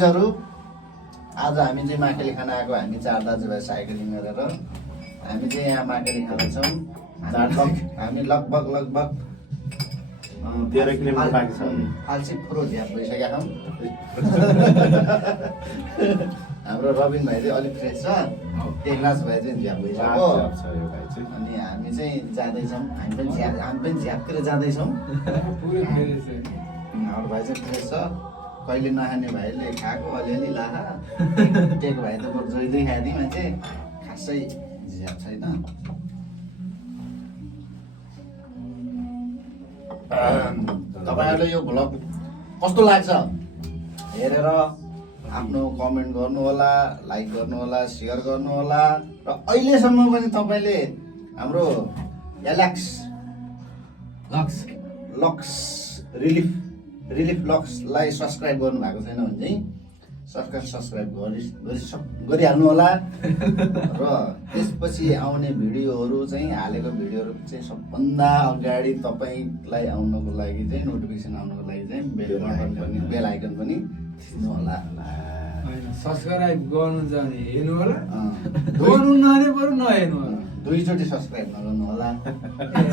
आज हामी चाहिँ माकेली खाना आएको हामी 4 दाजुभाइ साइक्लिङ गरेर हामी चाहिँ यहाँ माकेली खाँदैछौँ। हामी लगभग 13 किलोमिटर बाँकी छ। फाल्सी पुरो झ्याप भइसकेका छौँ। हाम्रो रबिन भाइ चाहिँ अलिक फ्रेस छ, टेक्लास भाइ चाहिँ झ्याप भइसक्यो। अनि हामी चाहिँ जाँदैछौँ, हामी पनि झ्यापतिर जाँदैछौँ। हाम्रो भाइ चाहिँ फ्रेस छ, कहिले नखाने भाइले खाएको अलिअलि लाखा। टेक भाइ त बरु जोइदै खाइदिए मान्छे, खासै झ्याप छैन। तपाईँहरूले यो भ्लग कस्तो लाग्छ हेरेर आफ्नो कमेन्ट गर्नुहोला, लाइक गर्नुहोला, सेयर गर्नुहोला। र अहिलेसम्म पनि तपाईँले हाम्रो लक्स रिलिफ लक्सलाई सब्सक्राइब गर्नुभएको छैन भने चाहिँ सब्सक्राइब गरिहाल्नु होला। र त्यसपछि आउने भिडियोहरू चाहिँ हालेको भिडियोहरू चाहिँ सबभन्दा अगाडि तपाईँलाई आउनको लागि चाहिँ नोटिफिकेसन आउनको लागि चाहिँ बेल आइकन पनि थिच्नु होला। सब्सक्राइब गर्नु जाने हेर्नु होला, गर्नु नहेर्ने बरु नहेर्नु होला। 2 चोटि सब्सक्राइब नगर्नु होला।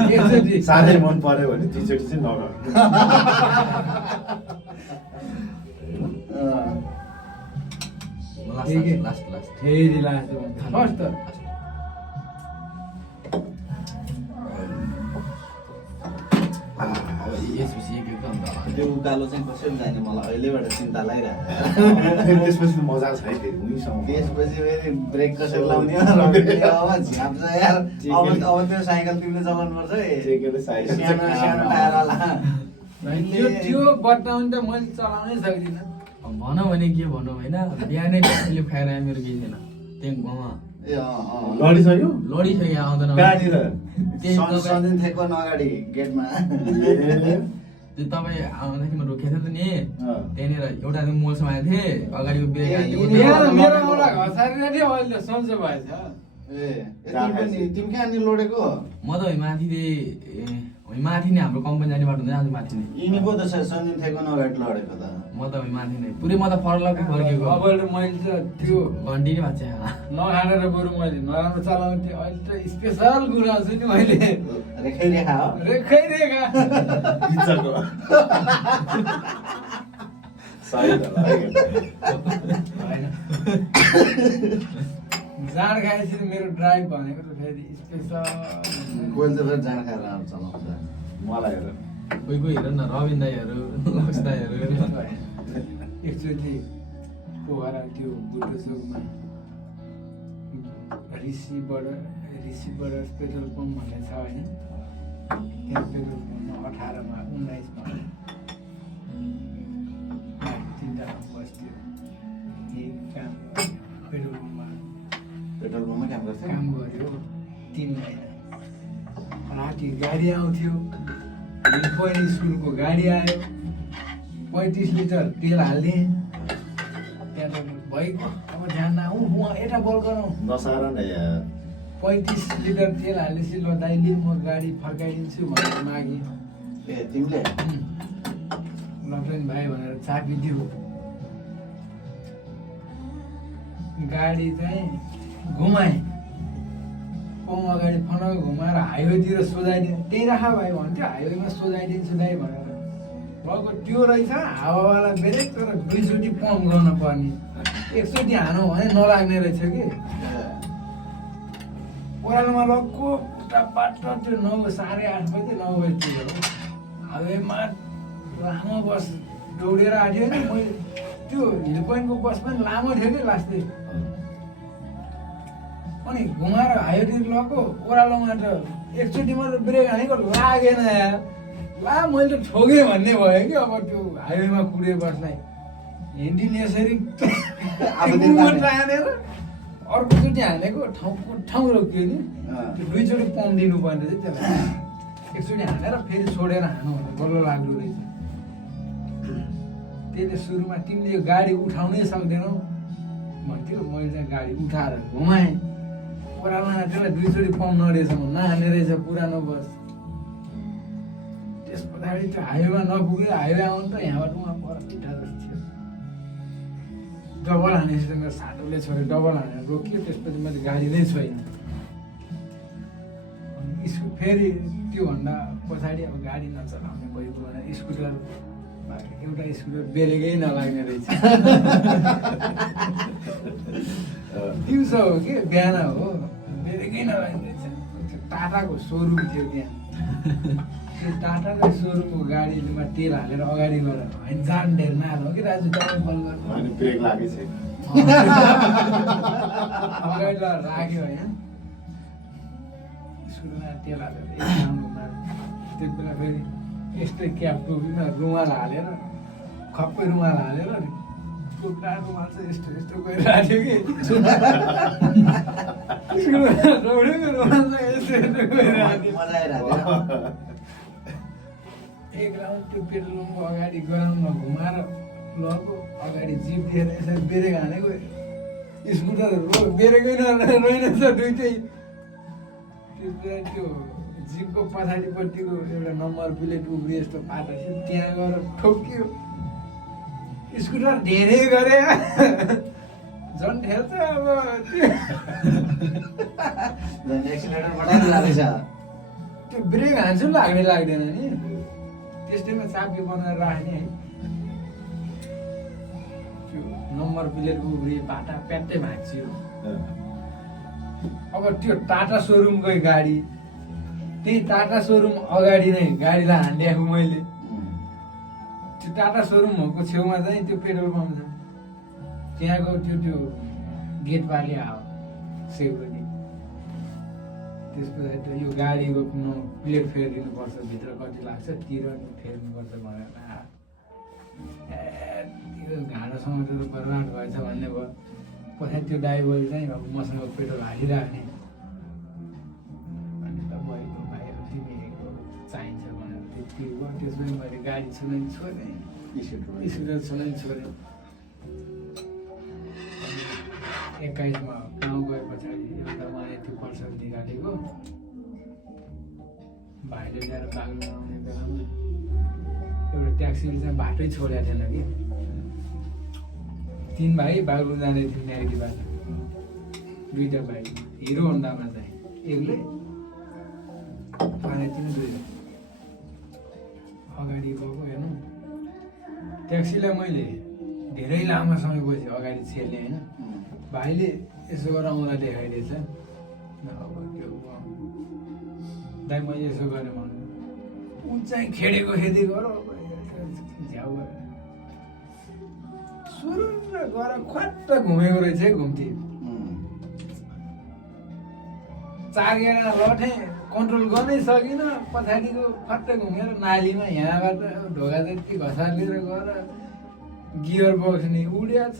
एकचोटि साह्रै मन पर्यो भने 2 चोटि चाहिँ नगर्नु। फेरि लास्ट फर्स्ट त्यो उकालो चाहिँ कसरी जाने मलाई अहिलेबाट चिन्ता लागिरहेको। त्यसपछि मजा छ है फेरि उनीसँग। त्यसपछि फेरि ब्रेक कसरी लाउने हो, झ्याप्छ यार। अब त्यो साइकल तिमीले चलाउनु पर्छ है, सानो टायरवाला। त्यो बट्टाउनु त मैले चलाउनै सक्दिनँ। भनौँ भने के भनौँ होइन, बिहानै स्लिप खाएर मेरो केही थिएन। त्यहाँ गाउँमा लडिसक्यो लडिसक्यो, आउँदैन। सजिन थेको अगाडि गेटमा त्यो तपाईँ आउँदाखेरि म रोकेको थिएँ त नि, त्यहाँनिर एउटा चाहिँ मोलसम्म आएको थिएँ, अगाडिको ब्रेक मेरो औँला घसारेर थियो, अहिले सन्चो भएछ। तिमी कहाँनिर लोडेको? म त माथि माथि नै हाम्रो कम्पनी जाने बाटो हुँदैन, आज माथि नै। यिनी पो त सजिन थेको अगाडि लडेको त। म त माथि नै पुरै, म त फर्केको अब मैले चाहिँ त्यो घन्टी नै भएको छ। नखाएर बरु मैले नराम्रो चलाउँथेँ, अहिले त स्पेसल गुराउँछु नि मैले। रेखै रेखा हो, रेखै रेखा जाँड खाएपछि मेरो ड्राइभ भनेको त फेरि स्पेसल। कोही त फेरि जाँड खाएर चलाउँछ। मलाई हेर कोही कोही हेर न, रविन दाईहरू, लक्ष्य दाईहरू। एकचोटि पोखरा त्यो बुद्ध चोकमा ऋषिबाट पेट्रोल पम्प भन्ने छ होइन, त्यहाँ पेट्रोल पम्पमा 18मा 19मा 3टा बस्थ्यो। यही काम पेट्रोल पम्पमा काम गऱ्यो 3 महिना। राति गाडी आउँथ्यो, पहिलो स्कुलको गाडी आयो, 35 लिटर तेल हाल्ने। त्यहाँ त भइगयो, अब ध्यान नआऊ, उहाँ यता बल गरौँ। नसार न यार। 35 लिटर तेल हालेपछि ल दाइले म गाडी फर्काइदिन्छु भनेर मागेँ। ए तिमीले लक्ष्मण भाइ भनेर चाबी दियो। गाडी चाहिँ घुमाएँ, पम्प अगाडि फनक घुमाएर हाइवेतिर सोझाइदिएँ। त्यही राखा भाइ भन्थ्यो, हाइवेमा सोझाइदिन्छु दाइ भनेर। भएको त्यो रहेछ हावावाला ब्रेक, तर 2 चोटि पम्प गर्नु पर्ने। एकचोटि हानौँ भने नलाग्ने रहेछ कि। ओह्रालोमा लगको उता बाटो त्यो 8:30 बजे 9 बजीतिर हो। हाइवेमा लामो बस दौडेर आएको थियो नि, मैले त्यो हिल पोइन्टको बस पनि लामो थियो कि लास्टै। अनि घुमाएर हाइवेतिर लगको ओह्रालोमा त एकचोटि मात्र ब्रेक हानेको लागेन यार। मैले त ठोकेँ भन्ने भयो कि। अब त्यो हाइवेमा कुरे बसलाई हिँडिने यसरी हानेर अर्कोचोटि हानेको ठाउँको ठाउँ रोक्यो नि। त्यो 2 चोटि पम्प दिनुपर्ने रहेछ त्यसलाई। एकचोटि हानेर फेरि छोडेर हानु भने बल्ल लाग्दो रहेछ। त्यसले सुरुमा तिमीले यो गाडी उठाउनै सक्दैनौ भन्थ्यो, मैले चाहिँ गाडी उठाएर घुमाएँ। ओह्रालोमा त्यसलाई 2 चोटि पम्प नरहेछ, नहाने रहेछ पुरानो बस। त्यस पछाडि त्यो हाइवेमा नपुग्यो, हाइवे आउनु त यहाँबाट उहाँ पर थियो। डबल हानेपछि त मेरो साटोले छोड्यो डबल हानेर रोकियो त्यसपछि मैले गाडी नै छोइनँ फेरि त्योभन्दा पछाडि अब गाडी नचलाउने भइगयो भने स्कुटर एउटा स्कुटर बेरेकै नलाग्ने रहेछ दिउँसो हो कि बिहान हो बेरेकै नलाग्ने रहेछ त्यो टाटाको सोरुम थियो त्यहाँ त्यो टाटाको सोरुमको गाडीमा तेल हालेर अगाडि गएर होइन जान ढेर नहाल्नु कि दाजु तपाईँ बल गर्नु अनि ब्रेक लागेछ अगाडि लगेर राख्यो होइन स्कुलमा तेल हालेर त्यो बेला फेरि यस्तै क्याप टोपीमा रुमाल हालेर खप्पै रुमाल हालेर टोक्रा रुमाल चाहिँ यस्तो यस्तो गइरहेको थियो कि दौडेको रुमाल चाहिँ यस्तो यस्तो गइरहेको मजा आइरहेको थियो एक राउन्ड त्यो पेट्रोल पम्पको अगाडि ग्राउन्डमा घुमाएर लगेको अगाडि जिप दिएर यसरी बेरेक हानेको स्कुटरहरू बेरेकै रहेनछ दुइटै त्यो जिपको पछाडिपट्टिको एउटा नम्बर प्लेट उब्रियो यस्तो पाटा थियो त्यहाँ गएर ठोक्यो स्कुटर धेरै गरे झन् ठेल्छ अब एक्सिलेटर बढाएर जाँदैछ त्यो ब्रेक हान्छु लाग्ने लाग्दैन नि त्यस्तैमा चाबी बनाएर राख्ने है त्यो नम्बर प्लेटको उब्रियो पाटा प्याट्टै भाँचियो अब त्यो टाटा सोरुमकै गाडी त्यही टाटा सोरुम अगाडि नै गाडीलाई हानिदिएको मैले त्यो टाटा सोरुमहरूको छेउमा चाहिँ त्यो पेट्रोल पम्प छ त्यहाँको त्यो गेटपाले आयो सेक्युरिटी त्यस पछाडि यो गाडीको प्लेट फेरिदिनुपर्छ भित्र कति लाग्छ तिरनी फेर्नुपर्छ भनेर त्यो घाँडोसँग त बर्बाद भएछ भन्ने भयो पछाडि त्यो ड्राइभर चाहिँ अब मसँग पेट्रोल हालिराख्ने चाहिन्छ भनेर त्यति भयो त्यसमै मैले गाडी छुनै छोडेँ स्कुटर छुनै छोडेँ 21 मा गाउँ गए पछाडि एउटा उहाँले त्यो पर्सल निकालेको भाइले ल्याएर बाग्लुङ आउने बेलामा एउटा ट्याक्सीले चाहिँ बाटै छोडेको थिएन कि 3 भाइ बाग्लुङ जाँदै थियो न्यारीबाट 2टा भाइ हिरो होन्डामा चाहिँ एकले पानी 2 अगाडि गएको हेर्नु ट्याक्सीलाई मैले धेरै लामो समय पछि अगाडि छेलेँ होइन भाइले यसो गरेर आउँदा देखाइदिएछ दाइ मैले यसो गरेँ भन्नु ऊ चाहिँ खेडेको खेती गर झ्याउ सुरु गएर खट्ट घुमेको रहेछ है घुम्थेँ चागेर लठेँ कन्ट्रोल गर्नै सकिनँ पछाडिको फट्ट घुमेर नालीमा यहाँबाट ढोका जति घसालेर गएर गियर बक्स नि उड्या छ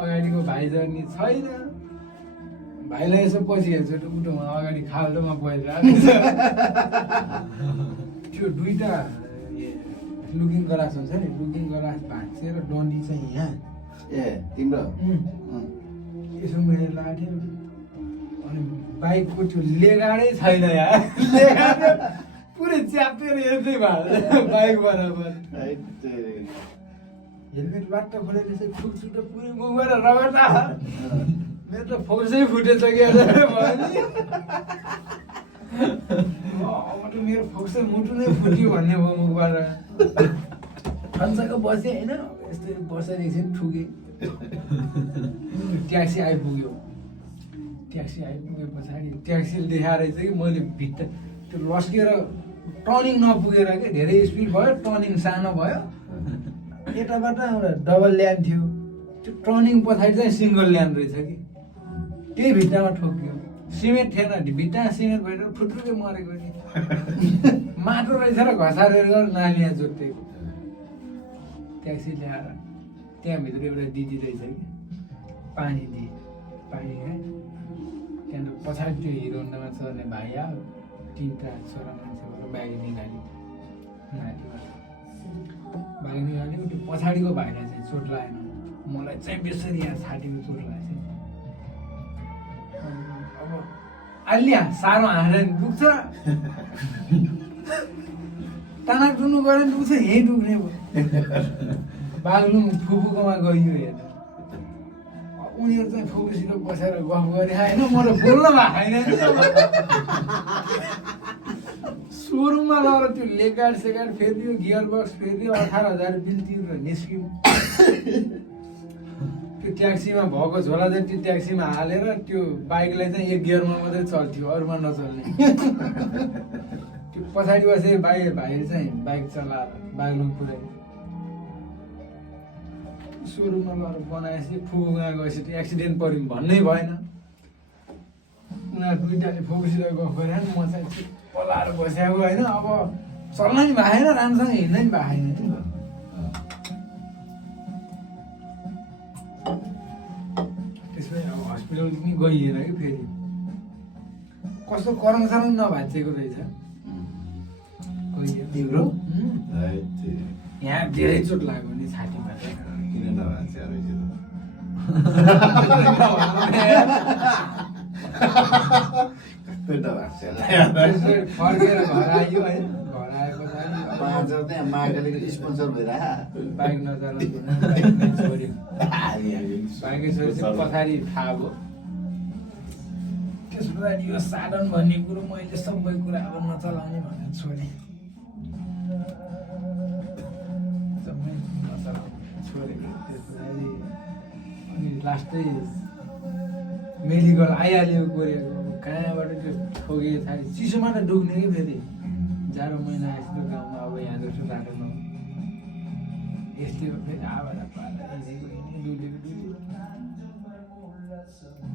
अगाडिको भाइ जर्नी छैन भाइलाई यसो पछि हेर्छु उठोमा अगाडि खाल्टोमा परिरहेको छ त्यो 2टा लुकिङ ग्लास हुन्छ नि लुकिङ ग्लास भाँचेर डन्डी चाहिँ यहाँ ए तिम्रो यसो मेरो लाग्यो अनि बाइकको त्यो लेगाडै छैन यार लेगाडै पुरै च्याप्टेर हेर्दै भयो बाइक बराबर हेलमेट बाट्ट खोलेर त्यसै फुटछुट पुरै मुखबाट रगत मेरो त फोक्सै फुटेछ कि भयो नि अब त मेरो फोक्सै मुटु नै फुट्यो भन्ने भयो मुखबाट फन्साको बसेँ होइन यस्तै बसेर एकछिन ठुकेँ ट्याक्सी आइपुग्यो ट्याक्सी आइपुगे पछाडि ट्याक्सीले देखाएर चाहिँ मैले भित्र त्यो लस्केर टर्निङ नपुगेर के धेरै स्पिड भयो टर्निङ सानो भयो यताबाट एउटा डबल ल्यान्ड थियो त्यो टर्निङ पछाडि चाहिँ सिङ्गल ल्यान्ड रहेछ कि त्यही भित्तामा ठोक्यो सिमेन्ट थिएन भित्तामा सिमेन्ट भएर फुट्रुकै मरेको नि माटो रहेछ र घसारेर नालिया जोतेको ट्याक्सी ल्याएर त्यहाँभित्र एउटा दिदी रहेछ कि पानी दिए पानी है त्यहाँदेखि पछाडि त्यो हिरो होन्डामा चढ्ने भाइ आयो 3टा छोरा मान्छेबाट बाइक निकाल्यो नालीबाट बाइक निकाल्यो त्यो पछाडिको भाइलाई चाहिँ चोट लागेन मलाई चाहिँ बेसरी यहाँ छातीको चोट लागेको अब अलिया साह्रो हाँडेर दुख्छ तानाक दुख्नु गऱ्यो भने दुख्छ यहीँ दुख्ने भयो बाग्लुङ फुपूकोमा गइयो हेर्नु उनीहरू चाहिँ फुपूसित बसेर गफ गरे होइन म त बोल्न भएको छैन सोरुममा लगेर त्यो लेगाड सेगाड फेरिदियो गियर बक्स फेरिदियो 18,000 बिल तिरेर निस्क्यौँ त्यो ट्याक्सीमा भएको झोला चाहिँ त्यो ट्याक्सीमा हालेर त्यो बाइकलाई चाहिँ एक गियरमा मात्रै चल्थ्यो अरूमा नचल्ने त्यो पछाडि बसेको भाइहरू चाहिँ बाइक चलाएर बागलुङ पुऱ्यायो सोरुममा लगेर बनाएपछि फुपूमा गएपछि एक्सिडेन्ट पऱ्यो भन्नै भएन उनीहरू दुइटाले फुपूसित गफ गरेर म चाहिँ पलाएर बस्याएको होइन अब चल्न नि भएन राम्रोसँग हिँड्नै नि भएन त्यसमै अब हस्पिटल पनि गइएन कि फेरि कस्तो करङसरङ नभाँचेको रहेछ गइएन तिम्रो यहाँ धेरै चोट लाग्यो नि छातीमा किन नभान्छ रहेछ फर्केर घर आयो है घर आएको बाँझो चाहिँ मागेले स्पोन्सर भइरहेको बाइक नचलाउँदैन बाइक छोड्यो बाइकै छोडेपछि पछाडि थाहा भयो त्यस पछाडि यो साधन भन्ने कुरो मैले सबै कुरा अब नचलाउने भनेर छोडेँ सबै नचलाउने छोडेको त्यस पछाडि अनि लास्टै मेडिकल आइहाल्यो गोरेको कहाँबाट त्यो ठोके थाहा चिसोमा त डुब्ने कि फेरि जाडो महिना यस्तो गाउँमा अब यहाँ जस्तो जाडो न यस्तै हो फेरि आवाज पाला डुलेको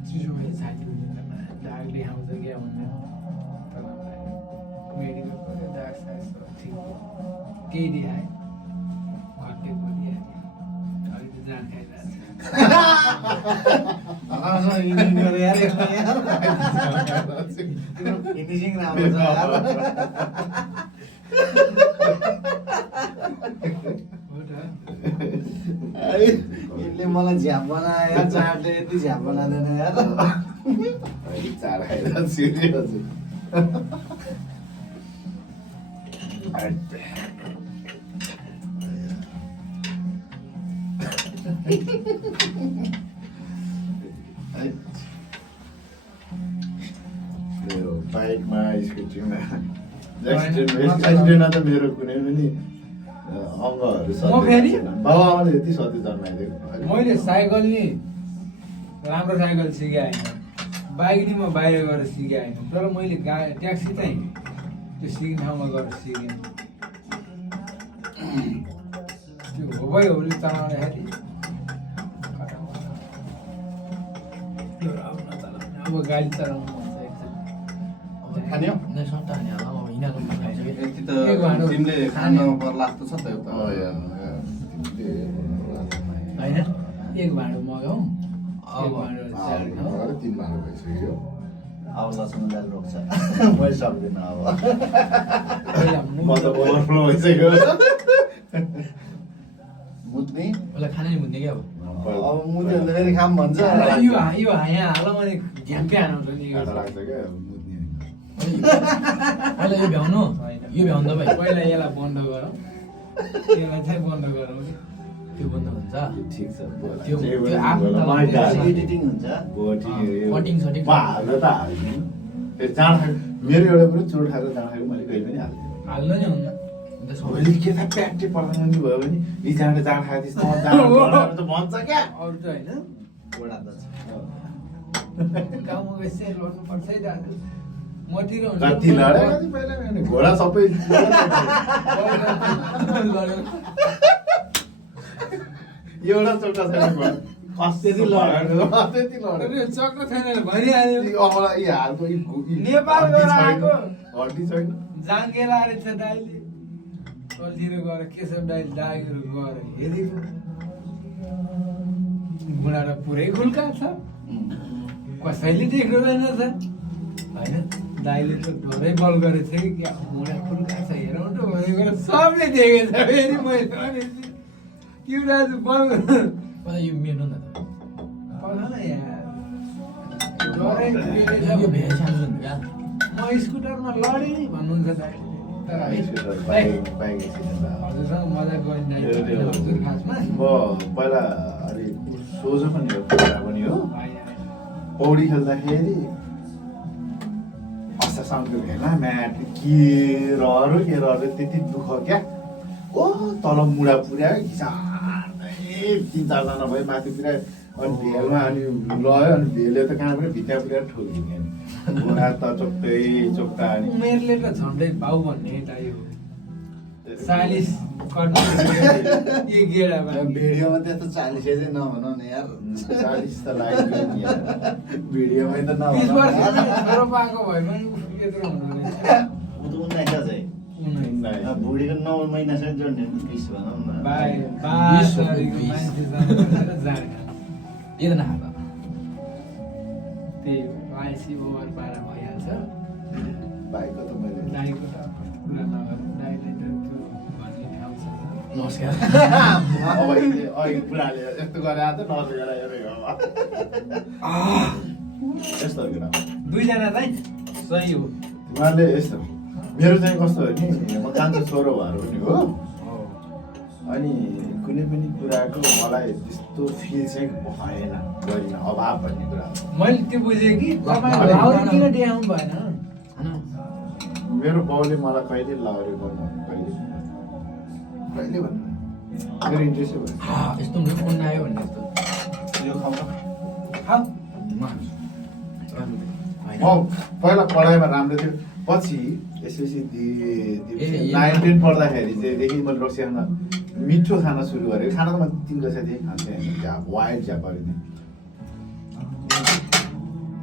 चिसो भए छाती डुल्दैन डाक देखाउँछ क्या भन्ने तर मेडिकल गऱ्यो डाक सास ठिक केही देखाएँ घट्टे गरिहाल्यो अलिक जान खाइरहेको फिनिसिङ राम्रो छ यसले मलाई झ्याप बनायो चाटले यति झ्याप बनाँदैन यार चाड खाइरहेको सिरियस मेरो बाइकमा स्कुटीमा एक्सिडेन्टमा त मेरो कुनै पनि अङ्गहरू बाबाआमाले यति सधैँ जन्माइदिएको मैले साइकल नि राम्रो साइकल सिकेँ होइन बाइक नि म बाहिर गएर सिकेँ होइन तर मैले ट्याक्सी चाहिँ त्यो सिक्ने ठाउँमा गएर सिकेँ त्यो होबै हो भने चलाउँदाखेरि अब गाडी चलाउनु मन छ एकचोटि खान्यो सट्टा हाने होला अब हिँडेर यति त तिमीले खानु पर्ला जस्तो छ त एउटा होइन एक भाँडो मगाऊ एक भाँडो चाड खाऊ 3 भाँडो भइसक्यो अब लसुन दाल रोक्छ मैले सक्दिनँ अब म त ओभरफ्लो भइसक्यो मुत्ने उसलाई खाने नि भन्ने क्या अब अब मुत्यो भने त फेरि खाम भन्छ यो यहाँ हाल मैले झ्याम्पे हानाउँछ नि काँटा लाग्छ क्या मुद्ने पहिला यो भ्याउनु यो भ्याउनु तपाईँ पहिला यसलाई बन्द गरौँ यसलाई चाहिँ बन्द गरौँ कि त्यो बन्द हुन्छ ठिक छ त्यो आफ्नो एडिटिङ हुन्छ कटिङ सटिङ म हाल्न त हाल्दिनँ फेरि जाँड खाएको मेरो एउटा पनि चोट खाएको जाँड खाएको मैले कहिले पनि हाल्दिनँ हाल्नु नि हुन्न भोलि के थाहा प्याक्टे पकाउनु भयो भने यी जाँड जाँड खाएको थिएँ त भन्छ क्या अरू त होइन वडा त छ गाउँमा गएपछि लड्नुपर्छ है दाजु मतिर हुन्छ कति लड्यो कति पहिला घोडा सबै एउटा चोटा छैन त्यति लड्यो। त्यति लड्यो चक्र छैन भनिहाल्यो यी हालको नेपाल गएर आएको हड्डी छैन जाङ्गे लाएर छ दाइले कलतिर गएर केशव दाइले दाइहरू गएर हेरेको बुढा र पुरै खुल्का छ कसैले देख्नु रहेनछ होइन दाइले त डरै बल गरेको थियो कि क्या बुढा खुल्का छ हेरौँ त भनेको सबले देखेछ फेरि मैले भनेपछि युवराज बल पहिला यो मेट्नु न त पल्ल यार डरै यो भेज सानो हुन्छ क्या म स्कुटरमा लडेँ नि भन्नुहुन्छ दाइले तर हजुरसँग मजा गरिँदैन हजुर खासमा म पहिला अलि सोझो पनि हो कुरा पनि हो पौडी खेल्दाखेरि अस्ता साउन्डको हेर्ला म्याट के रहर त्यति दुःख क्या ओ तल मुढा पुर्यायो घिसार्दै 3-4 जना भयो माथि पुर्यायो अनि भेलमा अनि लयो अनि भेलले त कहाँ पनि भित्ता पुर्याएर ठोकिदिने घोडा त चोक्ता अनि उमेरले त झन्डै बाउ भन्ने टाइप हो 40 कट्नु यो गेडामा भिडियोमा त्यस्तो 40 चाहिँ नभनौ न यार 40 त लाग्यो नि यार भिडियोमै त 20 नभनौ वर्ष छोरो पाएको भए पनि यत्रो हुनु रहेछ उ त 19 चाहिँ अब बुढीको 9 महिना चाहिँ जोड्ने 20 भनौँ न बाई 20 तारिकको मान्छे जाने ये त नखा त त्यही वाइसी ओभर पारा भइहाल्छ भाइको त मैले दाइको त कुरा नगरौँ दाइले त त्यो भन्ने ठाउँ छ नमस्कार अब अहिले बुढाले यस्तो गरे त नसकेर हेरेको यस्तो हो कि दुईजना चाहिँ सही हो उहाँले यस्तो मेरो चाहिँ कस्तो हो नि म कान्छो छोरो भएर पनि हो अनि कुनै पनि कुराको मलाई त्यस्तो फिल चाहिँ भएन गरिन अभाव भन्ने कुरा मैले त्यो बुझेँ कि तपाईँ लाउरी किन देखाउनु भएन मेरो बाउले मलाई कहिले लाउरे गर्नु कहिले भन्नु मेरो इन्ट्रेस्टै भयो यस्तो हुन्छ कुन आयो भन्ने जस्तो यो खाऊ खाऊ म पहिला पढाइमा राम्रो थियो पछि एसएससी 9-10 पढ्दाखेरि चाहिँ देखि मैले रक्सी खान मिठो खाना सुरु गरेँ खाना त म 3 वर्षदेखि खान्थेँ होइन वाइल्ड झ्याप गरिदिएँ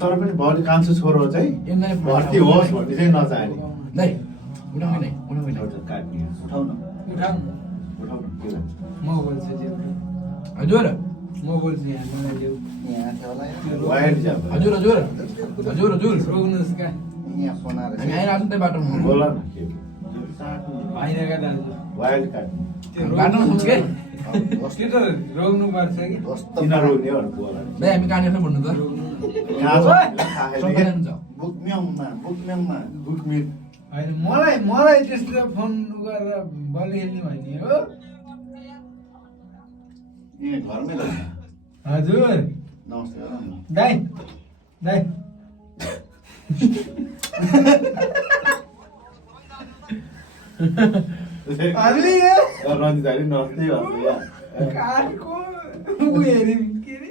तर पनि बाउले कान्छो छोरो चाहिँ भर्ती होस् भन्ने चाहिँ नचाहने दाइ उठाउनु नै उठाउनु नै काट्ने उठाउ न उठाउनु उठाउनु के भन्छ म बोल्छु त्यो हजुर म बोल्छु यहाँ देऊ यहाँ थियो होला यार। वाइल्ड झ्याप हजुर हजुर हजुर हजुर रोक्नुहोस् क्या यहाँ फोन आएर हामी आइरहेको छौँ त्यही बाटोमा बोला न के भाइनाका दाजु वाइल्ड काट्ने त्यो बाटोमा छौँ के त्यो त रोक्नु पर्छ कि तिनीहरू हुनेहरू बोला दाइ हामी कहाँनिर भन्नु त कहाँ सबै जान्छ बुकम्याङमा बुकमिट होइन मलाई त्यस्तो फोन गरेर बल खेल्ने भन्ने हो ए घरमै ल हजुर नमस्ते गरौँ न दाइ दाइ रन्जित दाइले नमस्ते भन्नु यार काठको उ हेऱ्यौँ के अरे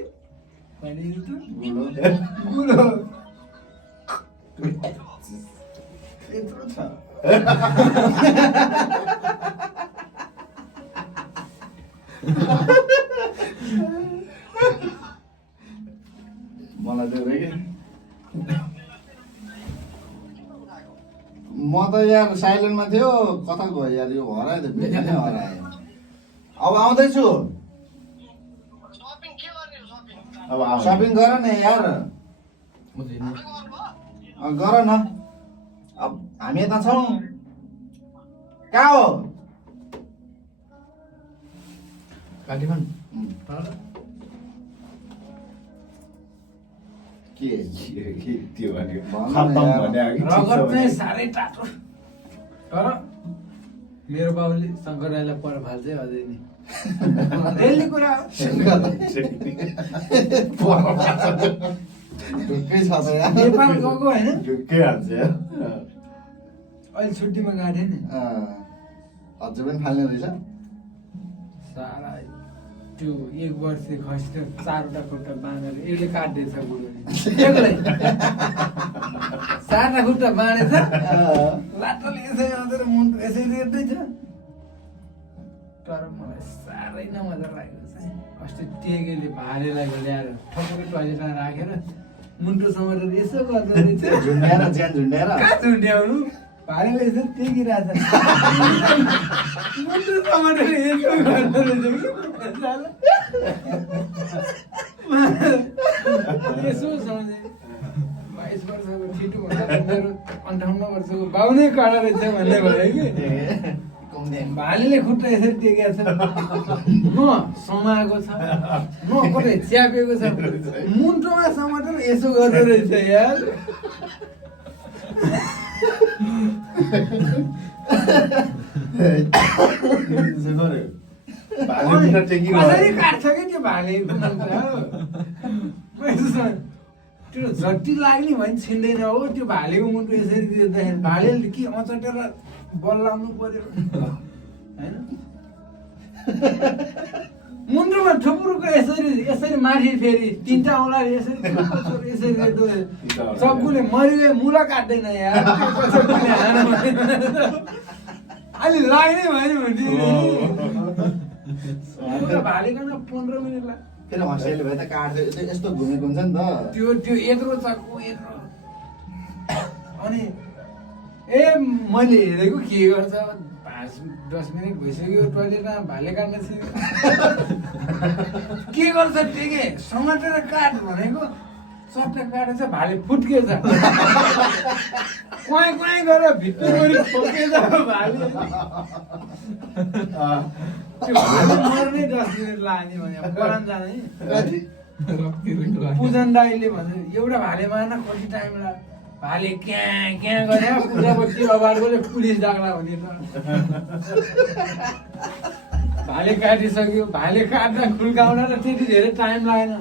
भनेको त गुलो यत्रो छ मलाई चाहिँ कि म त यार साइलेन्टमा थियो कता गयो यार यो हरायो त भिडियो नै हरायो अब आउँदैछु अब आउँ सपिङ गर न यार गर न अब हामी यता छौँ कहाँ हो काटीमान के त्यो भनेको भन्नु खत्तम यार। भने अघि ठिक छ रगत भने चाहिँ साह्रै टाटो तर मेरो बाबुले शङ्कर राईलाई पर फाल्छ अझै नि रेलले कुरा हो ढुक्कै छ त यार नेपाल गएको होइन ढुक्कै हाल्छ यार। अहिले छुट्टीमा गएको थिएँ नि अझै पनि फाल्ने रहेछ सारा त्यो 1 वर्ष खसी 4वटा खुट्टा बाँधेर यसले काट्दैछ बुढोले एक्लै 4वटा खुट्टा बाँधेछ लाटोले यसै आउँदैन मुन्टो यसै रेट्दैछ तर मलाई साह्रै नमजा लागेको छ अस्ति टेकेले भालेलाई ल्याएर ठक्कै टोइलेटमा राखेर मुन्टो समातेर यसो गर्दो रहेछ झुन्ड्याएर ज्यान झुन्ड्याएर कहाँ झुन्ड्याउनु भालेले यसो टेकिरहेछ मुन्टो समातेर यसो गर्दो रहेछ यसो सम्झे 22 वर्षको छिटो भन्दा मेरो 58 वर्षको बाउ नै कडा रहेछ भन्ने भयो कि भालेले खुट्टा यसरी टेकेको छ न समाएको छ न कतै च्यापेको छ मुन्टोमा समातेर यसो गर्दो रहेछ यार भाले मुन्टा टेकिरह्यो। कसरी काट्छ कि त्यो भालेको मुन्टा त्यो झट्टी लाग्ने भने छिन्दैन हो त्यो भालेको मुन्टो यसरी देख्दाखेरि भालेले के अचटेर बल्लाउनु पर्यो होइन मुन्टोमा ठुप्रुको यसरी माथि फेरि तिनवटा औँला यसरी चक्कुले मरिगयो मुला काट्दैन यार अलि लाग्ने भयो भने भालेको 15 मिनट लाग्छ फेरि हँसियाले भए त काट्छ यस्तो घुमेको हुन्छ नि त त्यो यत्रो चक्कु यत्रो अनि ए मैले हेरेको के गर्छ 5-10 मिनट भइसक्यो टोइलेटमा भाले काट्न के गर्छ टेके समातेर काट भनेको चट्ट काटेछ भाले फुट्केछ कुवाई कुवाई गरेर भित्रबाट ठोकेछ भाले त्यो भाले मर्ने 10 मिनट लाग्ने भने परान जाने पूजन दाइले भन्छ एउटा भाले मार्न कति टाइम लाग्छ भाले क्या गरे पूजापछि अगाडिकोले पुलिस डाक्ला भने त भाले काटिसक्यो भाले काट्दा खुल्काउन त त्यति धेरै टाइम लागेन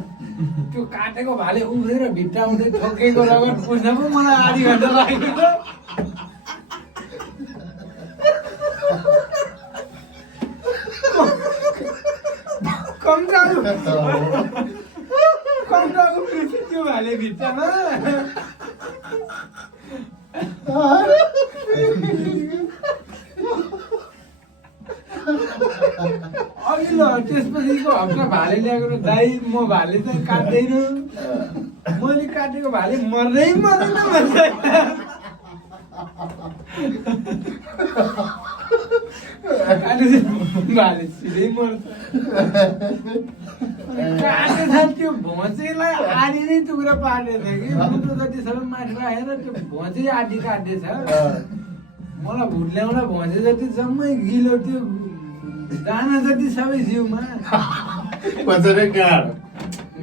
त्यो काटेको भाले उम्रेर भित्ताउँदै ठोकेको रगत पुज्न पो मलाई आधी घन्टा लागेको त कम्टाको त्यो भाले भित्तामा अघिल्लो त्यसपछिको हप्ता भाले ल्याएको दाइ म भाले चाहिँ काट्दैन मैले काटेको भाले मर्दै मर्दैन भन्छ भाले सिधै मर्छ काटेछ त्यो भोचेलाई आधी नै टुक्रा पारेको थियो कि मुटु जतिसम्म माथि राखेर त्यो भोचे आधी काट्दैछ मलाई भुट ल्याउँदा भोचे जति जम्मै गिलो त्यो दाना जति सबै जिउमा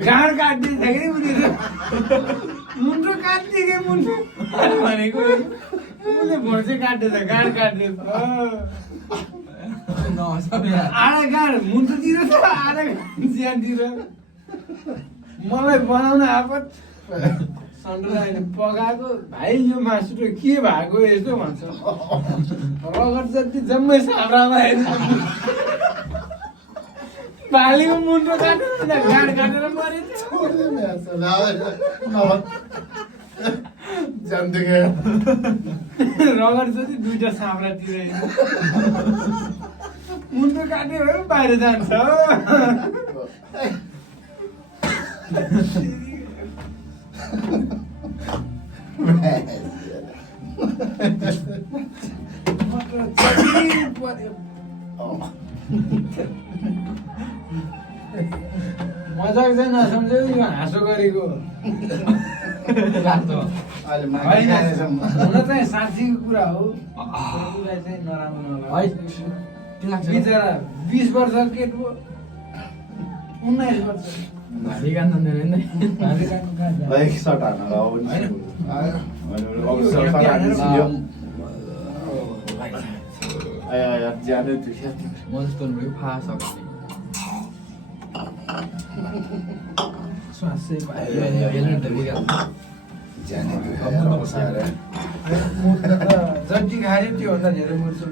गाड काट्दै थियो कि उनीहरू मुन्टो काट्दै कि मुन्टो भनेको उसले भोचे काट्दैछ गाड काट्दैछ आधा गाड मुन्टोतिर छ आधा ज्यानतिर मलाई बनाउन आपत सन्ड्राले पकाएको भाइ यो मासु त के भएको यस्तो भन्छ रगत जति जम्मै साब्रामा हेर्नु भालेको मुन्टो काटेर गाड काटेर मरेछ रगत जति दुईटा साब्रातिर मुन्टो काट्यो भने बाहिर जान्छ मजाक चाहिँ नसम्झ्यो यो हाँसो गरेको हुन चाहिँ साँच्चीको कुरा हो चाहिँ नराम्रो नलाग्छ बिचरा 20 वर्ष केटो 19 वर्ष भाले काट्नु म जस्तो फास जति खायो त्योभन्दा धेरै मर्छु